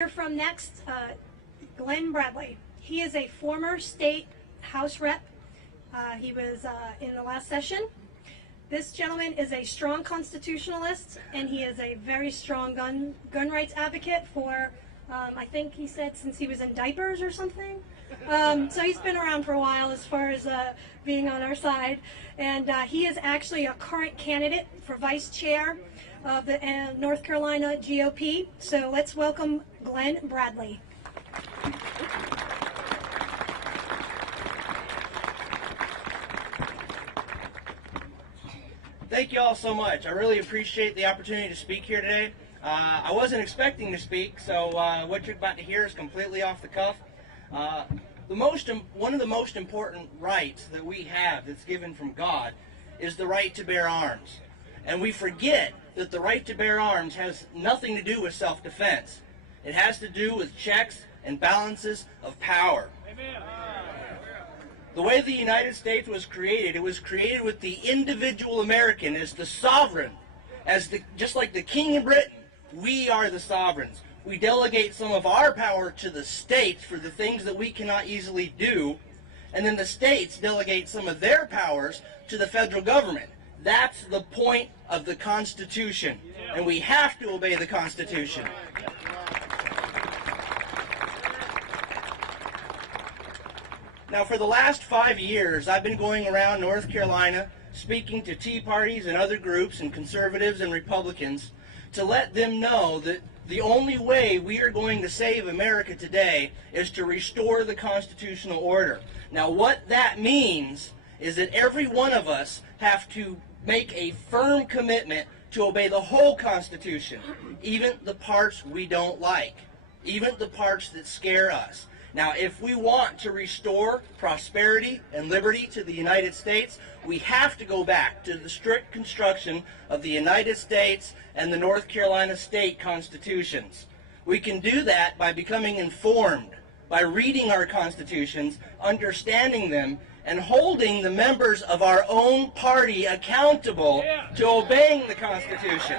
Hear from next, Glen Bradley. He is a former state House rep. He was in the last session. This gentleman is a strong constitutionalist, and he is a very strong gun rights advocate for, I think he said since he was in diapers or something. So he's been around for a while as far as being on our side. And he is actually a current candidate for vice chair of the North Carolina GOP. So let's welcome Glen Bradley. Thank you all so much. I really appreciate the opportunity to speak here today. I wasn't expecting to speak, so what you're about to hear is completely off the cuff. One of the most important rights that we have that's given from God is the right to bear arms. And we forget that the right to bear arms has nothing to do with self-defense. It has to do with checks and balances of power. Amen. The way the United States was created, it was created with the individual American as the sovereign. Just like the King of Britain, we are the sovereigns. We delegate some of our power to the states for the things that we cannot easily do, and then the states delegate some of their powers to the federal government. That's the point of the Constitution, and we have to obey the Constitution. Now, for the last 5 years, I've been going around North Carolina speaking to Tea Parties and other groups and conservatives and Republicans to let them know that the only way we are going to save America today is to restore the constitutional order. Now, what that means is that every one of us have to make a firm commitment to obey the whole Constitution, even the parts we don't like, even the parts that scare us. Now, if we want to restore prosperity and liberty to the United States, we have to go back to the strict construction of the United States and the North Carolina state constitutions. We can do that by becoming informed, by reading our constitutions, understanding them, and holding the members of our own party accountable to obeying the Constitution.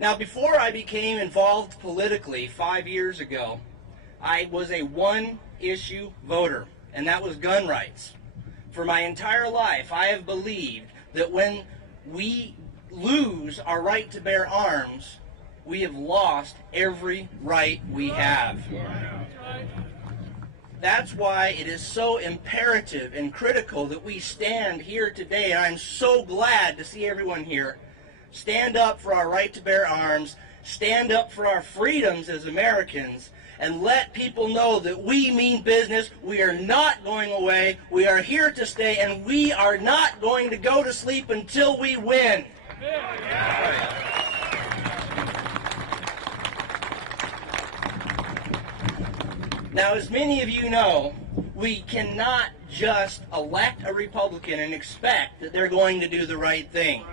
Now, before I became involved politically 5 years ago, I was a one-issue voter, and that was gun rights. For my entire life, I have believed that when we lose our right to bear arms, we have lost every right we have. That's why it is so imperative and critical that we stand here today, and I'm so glad to see everyone here. Stand up for our right to bear arms, stand up for our freedoms as Americans, and let people know that we mean business. We are not going away. We are here to stay, and we are not going to go to sleep until we win. Now, as many of you know, we cannot just elect a Republican and expect that they're going to do the right thing.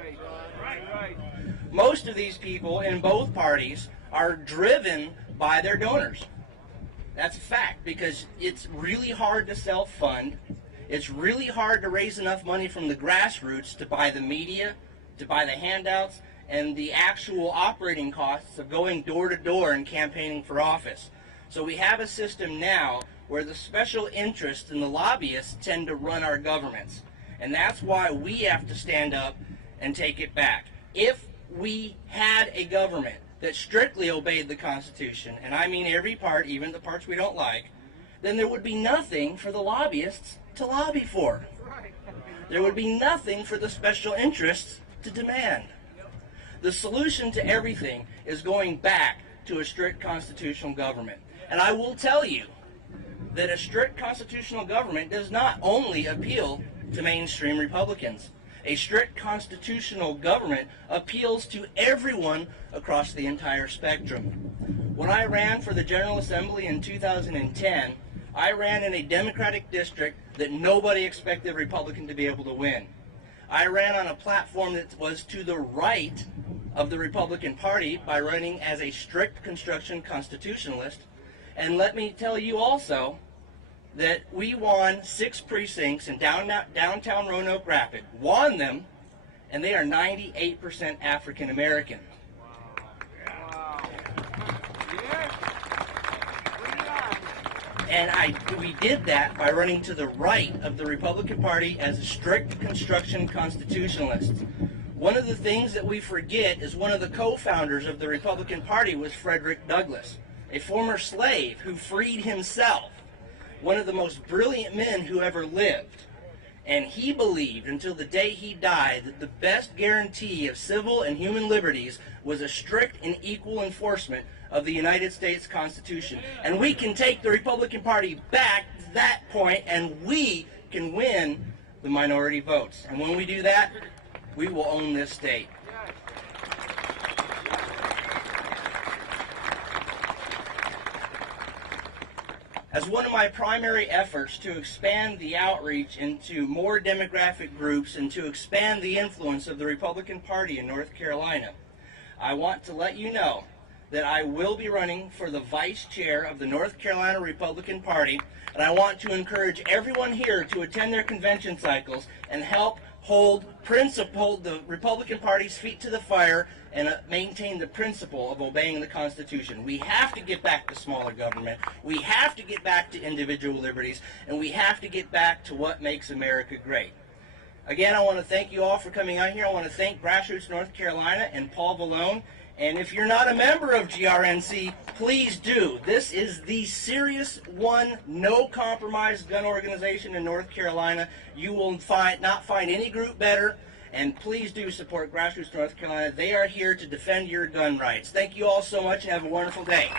Most of these people in both parties are driven by their donors. That's a fact, because it's really hard to self-fund. It's really hard to raise enough money from the grassroots to buy the media, to buy the handouts, and the actual operating costs of going door to door and campaigning for office. So we have a system now where the special interests and the lobbyists tend to run our governments. And that's why we have to stand up and take it back. If we had a government that strictly obeyed the Constitution, and I mean every part, even the parts we don't like, then there would be nothing for the lobbyists to lobby for. There would be nothing for the special interests to demand. The solution to everything is going back to a strict constitutional government. And I will tell you that a strict constitutional government does not only appeal to mainstream Republicans. A strict constitutional government appeals to everyone across the entire spectrum. When I ran for the General Assembly in 2010, I ran in a Democratic district that nobody expected a Republican to be able to win. I ran on a platform that was to the right of the Republican Party by running as a strict construction constitutionalist. And let me tell you also that we won 6 precincts in downtown Roanoke Rapids, won them, and they are 98% African American. And we did that by running to the right of the Republican Party as a strict construction constitutionalist. One of the things that we forget is one of the co-founders of the Republican Party was Frederick Douglass, a former slave who freed himself, one of the most brilliant men who ever lived. And he believed until the day he died that the best guarantee of civil and human liberties was a strict and equal enforcement of the United States Constitution. And we can take the Republican Party back to that point, and we can win the minority votes. And when we do that, we will own this state. As one of my primary efforts to expand the outreach into more demographic groups and to expand the influence of the Republican Party in North Carolina, I want to let you know that I will be running for the vice chair of the North Carolina Republican Party, and I want to encourage everyone here to attend their convention cycles and help hold the Republican Party's feet to the fire and maintain the principle of obeying the Constitution. We have to get back to smaller government. We have to get back to individual liberties, and we have to get back to what makes America great. Again, I want to thank you all for coming out here. I want to thank Grassroots North Carolina and Paul Vallone. And if you're not a member of GRNC, please do. This is the serious one, no compromise gun organization in North Carolina. You will not find any group better. And please do support Grassroots North Carolina. They are here to defend your gun rights. Thank you all so much and have a wonderful day.